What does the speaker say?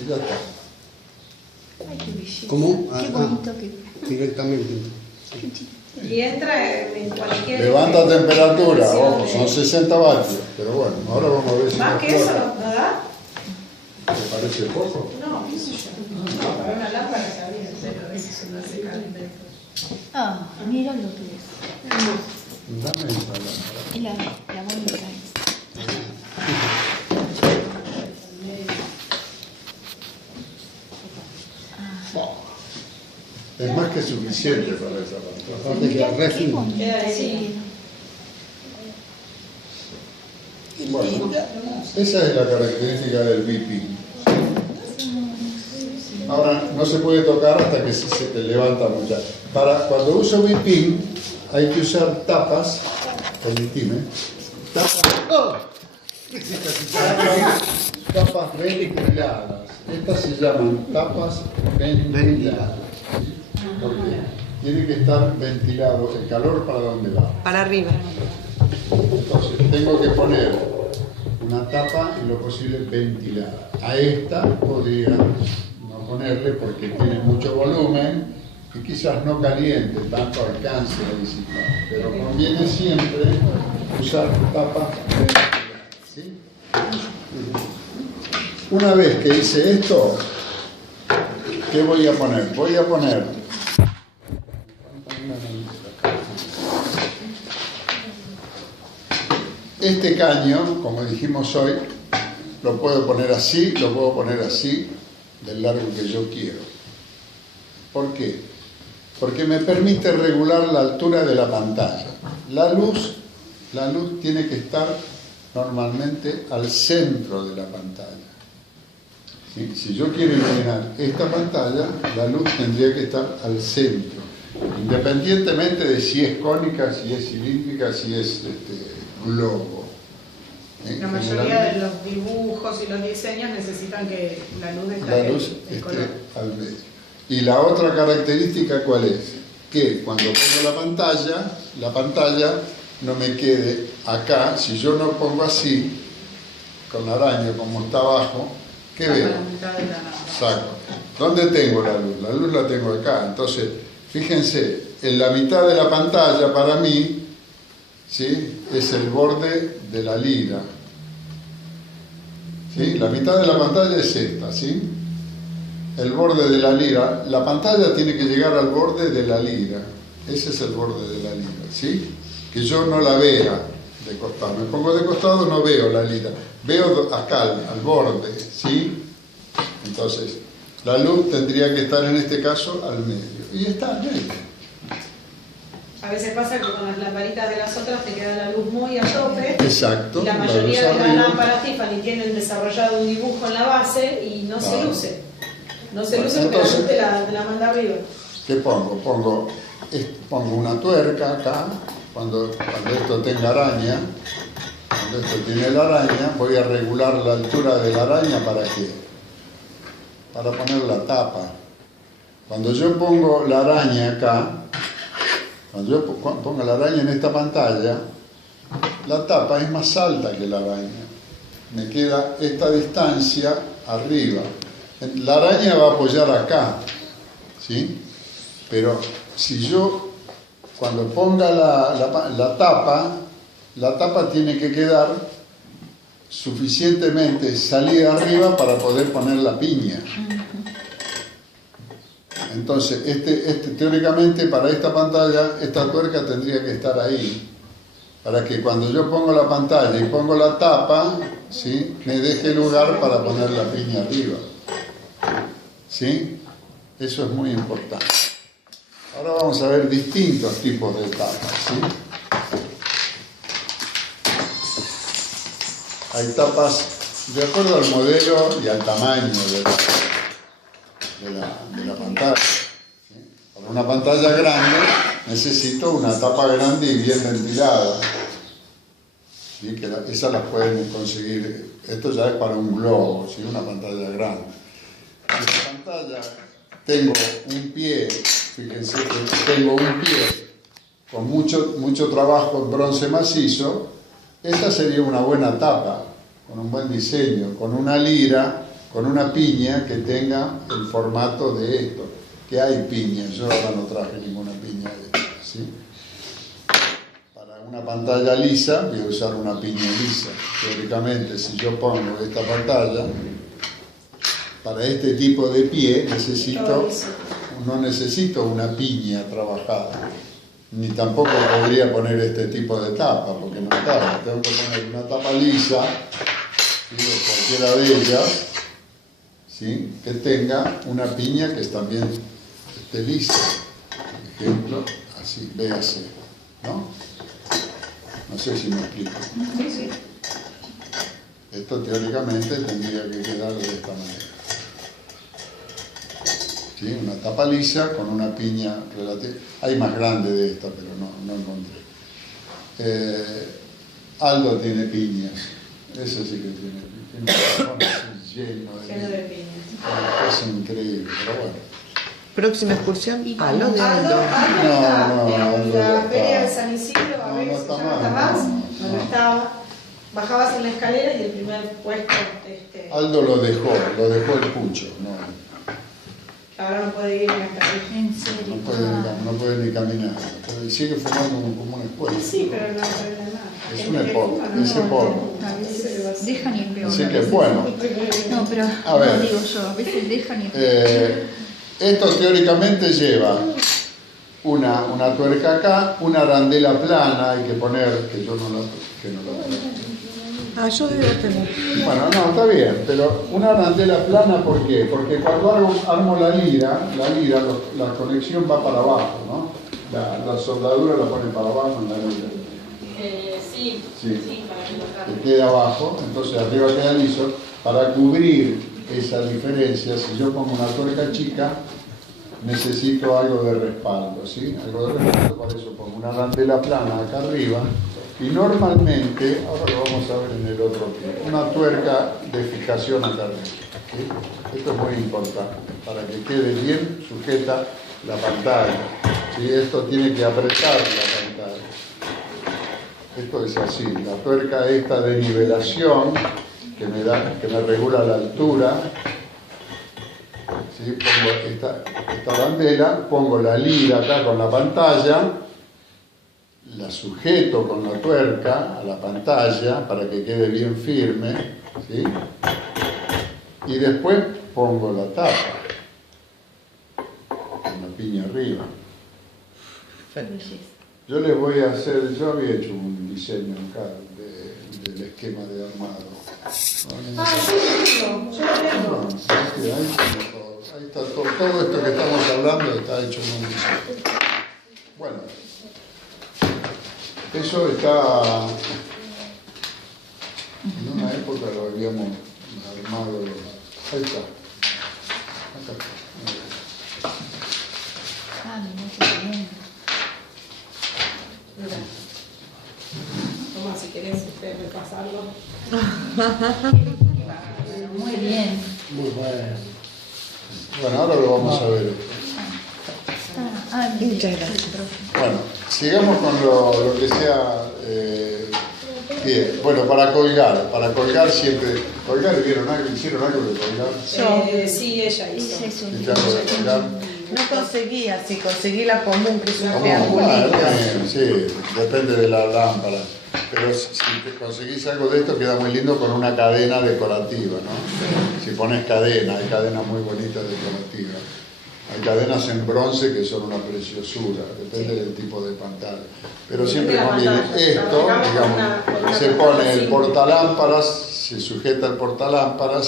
Y ya está. Ay, qué belleza. ¿Cómo? Qué bonito que... Directamente. Y entra en cualquier... Levanta temperatura, ojo, son 60 vatios. Pero bueno, ahora vamos a ver si ¿Más nos que eso explota. no da? ¿Te parece poco? No, qué sé yo. No, para una lámpara está bien, pero a veces uno hace calentamiento. Ah, mira lo que es. Dame esa lámpara. Y la bonita es. Es más que suficiente para esa pantalla. Aparte que Mira, re qué fino. bonito. Sí. Bueno, esa es la característica del whipping. Ahora no se puede tocar hasta que se te levanta mucho. Cuando uso whipping hay que usar tapas, permitime, tapas ventiladas. Estas se llaman tapas ventiladas. ¿Por qué? Tiene que estar ventilado el calor para dónde va. Para arriba. Entonces tengo que poner una tapa en lo posible ventilada. A esta podría no ponerle porque tiene mucho volumen y quizás no caliente, tanto alcance a disipar. Pero conviene siempre usar tapas ventiladas. ¿Sí? Una vez que hice esto, ¿qué voy a poner? Voy a poner este caño, como dijimos hoy, lo puedo poner así, lo puedo poner así, del largo que yo quiero. ¿Por qué? Porque me permite regular la altura de la pantalla. La luz tiene que estar normalmente al centro de la pantalla. ¿Sí? Si yo quiero iluminar esta pantalla, la luz tendría que estar al centro, independientemente de si es cónica, si es cilíndrica, si es globo. La mayoría de los dibujos y los diseños necesitan que la luz esté el color. Al medio. Y la otra característica, ¿cuál es? Que cuando pongo la pantalla no me quede acá. Si yo no pongo así, con la araña como está abajo, ¿qué veo? Saco. ¿Dónde tengo la luz? La luz la tengo acá. Entonces, fíjense, en la mitad de la pantalla para mí, ¿sí?, es el borde de la lira. ¿Sí? La mitad de la pantalla es esta, ¿sí? El borde de la lira. La pantalla tiene que llegar al borde de la lira. Ese es el borde de la lira, ¿sí? Que yo no la vea de costado. Me pongo de costado, no veo la lira. Veo acá, al borde, ¿sí? Entonces, la luz tendría que estar en este caso al medio. Y está al medio. A veces pasa que con las lamparitas de las otras te queda la luz muy a tope. Exacto. Y la mayoría de las lámparas Tiffany tienen desarrollado un dibujo en la base y no se luce. No se luce porque la luz te la manda arriba. ¿Qué pongo? Pongo una tuerca acá. Cuando esto tenga araña, cuando esto tiene la araña, voy a regular la altura de la araña. ¿Para qué? Para poner la tapa. Cuando yo pongo la araña acá, cuando yo pongo la araña en esta pantalla, la tapa es más alta que la araña. Me queda esta distancia arriba. La araña va a apoyar acá, ¿sí? Pero si yo, cuando ponga la tapa tiene que quedar suficientemente salida arriba para poder poner la piña. Entonces, teóricamente para esta pantalla, esta tuerca tendría que estar ahí, para que cuando yo pongo la pantalla y pongo la tapa, ¿sí?, me deje lugar para poner la piña arriba. ¿Sí? Eso es muy importante. Ahora vamos a ver distintos tipos de tapas, ¿sí? Hay tapas de acuerdo al modelo y al tamaño de la pantalla. ¿Sí? Para una pantalla grande necesito una tapa grande y bien ventilada. ¿Sí? Esas las pueden conseguir. Esto ya es para un globo, ¿sí?, una pantalla grande. En esta pantalla tengo un pie, fíjense que tengo un pie con mucho trabajo en bronce macizo. Esta sería una buena tapa, con un buen diseño, con una lira con una piña que tenga el formato de esto, que hay piña, yo ahora no traje ninguna piña de esta, ¿sí? Para una pantalla lisa voy a usar una piña lisa. Teóricamente, si yo pongo esta pantalla, para este tipo de pie no necesito una piña trabajada, ni tampoco podría poner este tipo de tapa, porque no está, tengo que poner una tapa lisa, ¿sí? O cualquiera de ellas, ¿sí? Que tenga una piña que también esté lisa. Por ejemplo, así, véase, ¿no? No sé si me explico. Esto teóricamente tendría que quedar de esta manera. ¿Sí? Una tapa lisa con una piña relativa. Hay más grande de esta, pero no encontré. Aldo tiene piñas. Ese sí que tiene un cajón así lleno de piñas. Es increíble, pero bueno. Próxima excursión, Aldo de Aldo. En la feria de San Isidro, a ver si ya no está más. No estaba. Bajabas en la escalera y el primer puesto. Aldo lo dejó el pucho, ¿no? Ahora no puede ir en la escalera. En serio. No puede ni caminar. Sigue fumando como una escuela. Sí, pero no arregla nada. Es un polvo. A veces dejan y empeoran. Así que bueno. No, pero A ver. no digo yo, a veces dejan y empeoran. Esto teóricamente lleva una tuerca acá, una arandela plana, hay que poner, que yo no la tengo. Yo debo tener. Bueno, no, está bien, pero una arandela plana, ¿por qué? Porque cuando armo la lira, la conexión va para abajo, ¿no? La soldadura la pone para abajo en la lira. Sí, para que lo cargue. Que quede abajo, entonces arriba queda liso. Para cubrir esa diferencia, si yo pongo una tuerca chica, necesito algo de respaldo, ¿sí? Algo de respaldo, para eso pongo una arandela plana acá arriba. Y normalmente, ahora lo vamos a ver en el otro pie, una tuerca de fijación acá arriba, ¿sí? Esto es muy importante, para que quede bien sujeta la pantalla, ¿sí? Esto tiene que apretar la pantalla. Esto es así, la tuerca esta de nivelación, que me regula la altura, ¿sí? Pongo esta bandera, pongo la lira acá con la pantalla, la sujeto con la tuerca a la pantalla para que quede bien firme, ¿sí? Y después pongo la tapa con la piña arriba. Yo les voy a hacer, yo había hecho un diseño acá del esquema de armado. Yo lo tengo. Ahí está todo esto que estamos hablando está hecho en un diseño. Bueno. Eso está, en una época lo habíamos armado, ahí está, acá. Mira qué bien. Toma, si querés repasarlo. Muy bien. Muy bueno. Bueno, ahora lo vamos a ver. Muchas gracias. Bueno, sigamos con lo que sea bien. Bueno, para colgar siempre. ¿Colgar hicieron algo de colgar? Sí, ella hizo. Es eso. ¿Hiciste algo de colgar? No conseguí así, conseguí la común, que es un Bueno, triangulito. sí, depende de la lámpara. Pero si te conseguís algo de esto queda muy lindo con una cadena decorativa, ¿no? Si pones cadena, hay cadenas muy bonitas decorativas. Hay cadenas en bronce que son una preciosura, depende del tipo de pantalla. Pero siempre conviene esto, digamos, se pone el portalámparas, se sujeta el portalámparas,